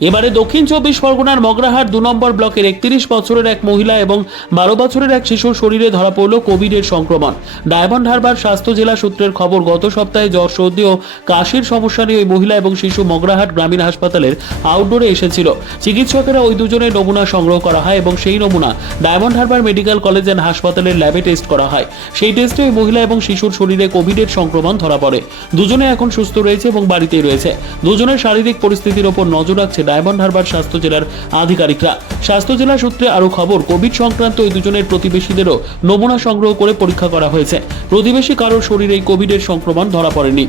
এবারে দক্ষিণ চব্বিশ পরগনার মগরাহাট দু নম্বর ব্লকের একত্রিশ বছরের এক মহিলা এবং বারো বছরের এক শিশুর শরীরে ধরা পড়ল কোভিডের সংক্রমণ। ডায়মন্ড হারবার স্বাস্থ্য জেলা সূত্রের খবর, গত সপ্তাহে জ্বর সর্দি ও কাশির সমস্যা নিয়ে ওই মহিলা এবং শিশু মগরাহাট গ্রামীণ হাসপাতালের আউটডোরে এসেছিল। চিকিৎসকেরা ওই দুজনের নমুনা সংগ্রহ করা হয় এবং সেই নমুনা Diamond Harbour medical college and হাসপাতালের ল্যাবে টেস্ট করা হয়। সেই টেস্টে ওই মহিলা এবং শিশুর শরীরে কোভিডের সংক্রমণ ধরা পড়ে। দুজনে এখন সুস্থ রয়েছে এবং বাড়িতেই রয়েছে। দুজনের শারীরিক পরিস্থিতির ওপর নজর রাখছে ডায়মন্ড হারবার স্বাস্থ্য জেলার আধিকারিকরা। স্বাস্থ্য জেলা সূত্রে আরও খবর, কোভিড সংক্রান্ত ওই দুজনের প্রতিবেশীদেরও নমুনা সংগ্রহ করে পরীক্ষা করা হয়েছে। প্রতিবেশী কারোর শরীরে কোভিডের সংক্রমণ ধরা পড়েনি।